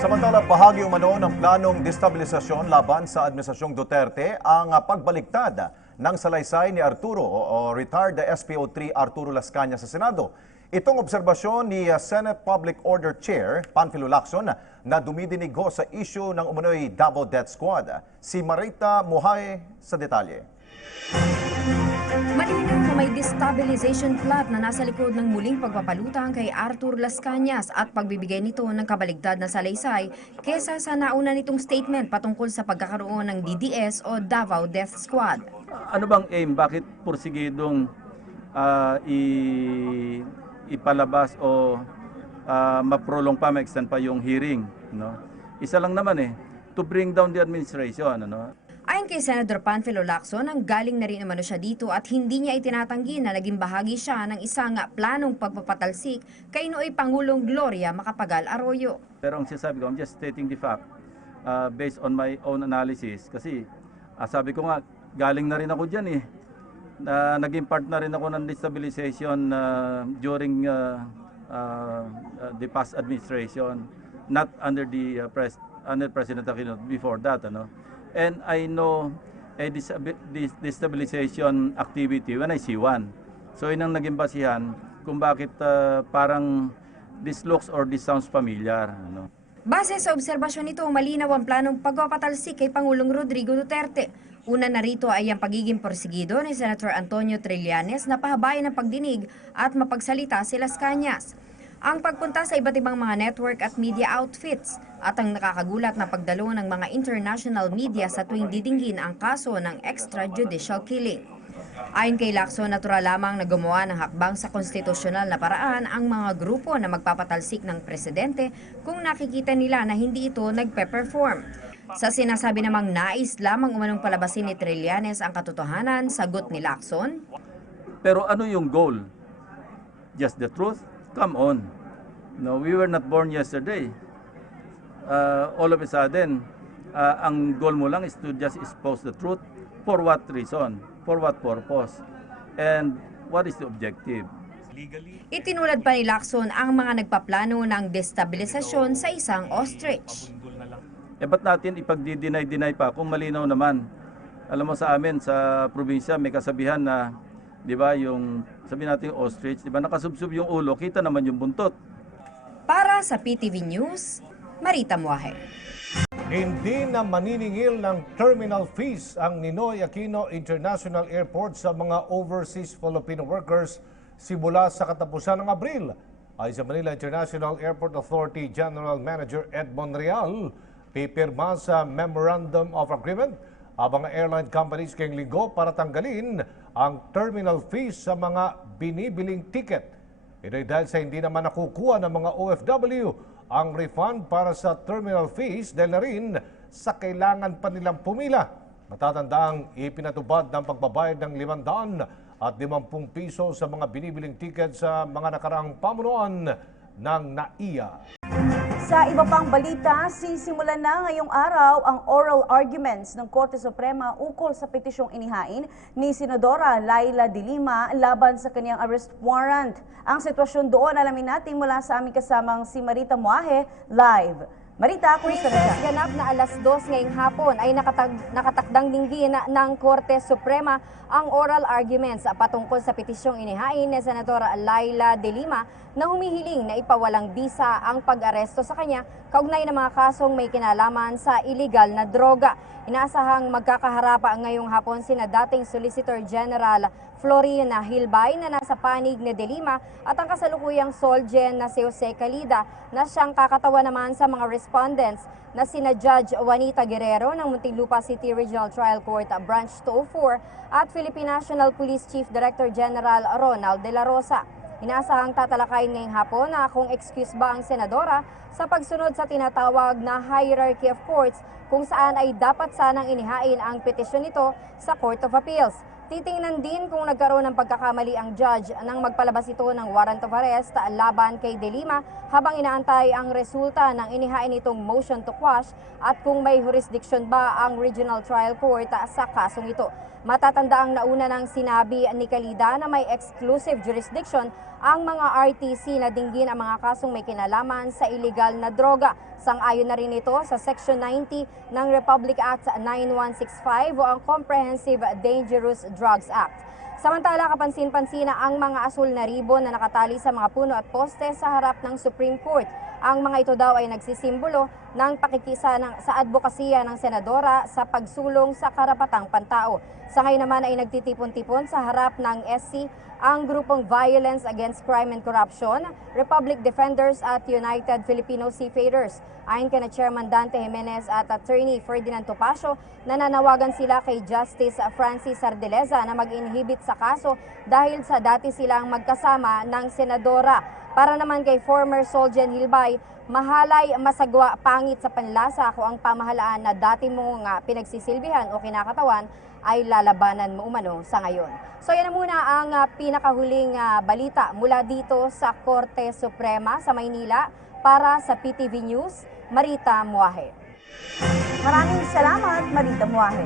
Samantala, bahagi umano ng planong destabilisasyon laban sa Administrasyong Duterte ang pagbaliktad ng salaysay ni Arturo o retired SPO3 Arturo Las Cañas sa Senado. Itong obserbasyon ni Senate Public Order Chair Panfilo Lacson na dumidinig ho sa issue ng umano'y Davao Death Squad. Si Marita Muhay sa detalye. Malinaw na may destabilization plot na nasa likod ng muling pagpapalutang kay Arthur Las Cañas at pagbibigay nito ng kabaligtad na salaysay kesa sa nauna nitong statement patungkol sa pagkakaroon ng DDS o Davao Death Squad. Ano bang aim? Bakit pursigidong ipalabas o ma-prolong pa, ma-extend pa yung hearing? No? Isa lang naman to bring down the administration. Ano? Ayon kay Senator Panfilo Lacson, ang galing na rin umano siya dito at hindi niya itinatanggi na naging bahagi siya ng isang planong pagpapatalsik kay nooy Pangulong Gloria Macapagal Arroyo. Pero ang sinasabi ko, I'm just stating the fact based on my own analysis. Kasi sabi ko nga, galing na rin ako dyan naging part na rin ako ng destabilization during the past administration, not under the under President Aquino, before that. And I know a destabilization activity when I see one. So yun ang naging basihan kung bakit parang this looks or this sounds familiar. Base sa obserbasyon nito, malinaw ang planong pagpapatalsik kay Pangulong Rodrigo Duterte. Una narito ay ang pagiging porsigido ni Senator Antonio Trillanes na pahabayan ng pagdinig at mapagsalita si Las Cañas. Ang pagpunta sa iba't ibang mga network at media outfits at ang nakakagulat na pagdalo ng mga international media sa tuwing didinggin ang kaso ng extrajudicial killing. Ayon kay Lacson, natural lamang na gumawa ng hakbang sa konstitusyonal na paraan ang mga grupo na magpapatalsik ng presidente kung nakikita nila na hindi ito nagpe-perform. Sa sinasabi namang nais lamang umanong palabasin ni Trillanes ang katotohanan, sagot ni Lacson. Pero ano yung goal? Just the truth? Come on. No, we were not born yesterday. All of a sudden, ang goal mo lang is to just expose the truth. For what reason? For what purpose? And what is the objective? Itinulad pa ni Lacson ang mga nagpaplano ng destabilisasyon sa isang ostrich. Ba't natin ipagdi-deny pa kung malinaw naman? Alam mo sa amin, sa probinsya, may kasabihan na, di ba, yung sabi natin ostrich, di ba, nakasubsob yung ulo, kita naman yung buntot. Para sa PTV News, Marita Muhay. Hindi na maniningil ng terminal fees ang Ninoy Aquino International Airport sa mga overseas Filipino workers simula sa katapusan ng Abril. Ay sa Manila International Airport Authority General Manager Ed Monreal, pipirma sa Memorandum of Agreement ang mga airline companies ngayong linggo para tanggalin ang terminal fees sa mga binibiling ticket. Ito ay dahil sa hindi naman nakukuha ng mga OFW ang refund para sa terminal fees dahil na rin sa kailangan pa nilang pumila. Matatandaang ipinatubad ng pagbabayad ng 500 at 50 piso sa mga binibiling ticket sa mga nakaraang pamunuan ng NAIA. Sa iba pang balita, sisimulan na ngayong araw ang oral arguments ng Korte Suprema ukol sa petisyong inihain ni Senadora Laila de Lima laban sa kanyang arrest warrant. Ang sitwasyon doon alamin natin mula sa aming kasamang si Marita Muahe live. Marita, kumusta na dyan? Ganap na alas 2 ngayong hapon ay nakatakdang dinggin ng Korte Suprema ang oral arguments patungkol sa petisyong inihain ni Senadora Laila de Lima na humihiling na ipawalang bisa ang pag-aresto sa kanya kaugnay ng mga kasong may kinalaman sa iligal na droga. Inaasahang magkakaharapa ngayong hapon sina dating Solicitor General Florina Hilbay na nasa panig ni De Lima at ang kasalukuyang Solgen na si Jose Calida na siyang kakatawa naman sa mga respondents na sina Judge Juanita Guerrero ng Muntinlupa City Regional Trial Court Branch 204 at Philippine National Police Chief Director General Ronald de la Rosa. Inaasahang tatalakayin ngayong hapon na kung excuse ba ang senadora sa pagsunod sa tinatawag na hierarchy of courts kung saan ay dapat sanang inihain ang petisyon nito sa Court of Appeals. Titingnan din kung nagkaroon ng pagkakamali ang judge nang magpalabas ito ng warrant of arrest laban kay De Lima habang inaantay ang resulta ng inihain nitong motion to quash at kung may jurisdiction ba ang Regional Trial Court sa kasong ito. Matatanda ang nauna ng sinabi ni Calida na may exclusive jurisdiction ang mga RTC na dinggin ang mga kasong may kinalaman sa illegal na droga. Sang-ayon na rin ito sa Section 90 ng Republic Act 9165 o ang Comprehensive Dangerous Drugs Act. Samantala, kapansin-pansina ang mga asul na ribon na nakatali sa mga puno at poste sa harap ng Supreme Court. Ang mga ito daw ay nagsisimbolo ng pakikisa sa advokasya ng senadora sa pagsulong sa karapatang pantao. Sa ngayon naman ay nagtitipon-tipon sa harap ng SC ang grupong Violence Against Crime and Corruption, Republic Defenders at United Filipino Seafarers. Ayon kay Chairman Dante Jimenez at Attorney Ferdinand Topacio, nananawagan sila kay Justice Francis Sardeleza na mag-inhibit sa kaso dahil sa dati silang magkasama ng senadora. Para naman kay former Soljan Hilbay, mahalay masagwa pangit sa panlasa kung ang pamahalaan na dati mong pinagsisilbihan o kinakatawan ay lalabanan mo umano sa ngayon. So yan na muna ang pinakahuling balita mula dito sa Korte Suprema sa Maynila. Para sa PTV News, Marita Muahe. Maraming salamat, Marita Muahe.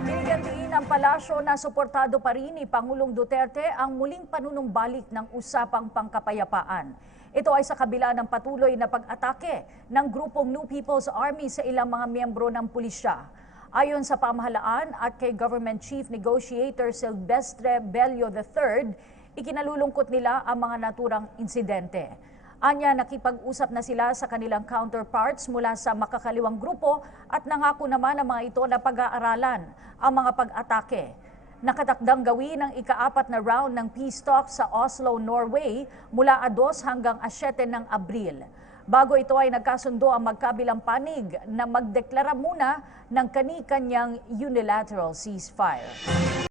Binigantiin ng palasyo na suportado pa rin ni Pangulong Duterte ang muling panunumbalik ng usapang pangkapayapaan. Ito ay sa kabila ng patuloy na pag-atake ng grupong New People's Army sa ilang mga miyembro ng pulisya. Ayon sa pamahalaan at kay Government Chief Negotiator Silvestre Bello III, ikinalulungkot nila ang mga naturang insidente. Anya, nakipag-usap na sila sa kanilang counterparts mula sa makakaliwang grupo at nangako naman ang mga ito na pag-aaralan ang mga pag-atake. Nakatakdang gawin ang ika-4 na round ng peace talks sa Oslo, Norway mula 2 hanggang 7 ng Abril. Bago ito ay nagkasundo ang magkabilang panig na magdeklara muna ng kani-kanyang unilateral ceasefire.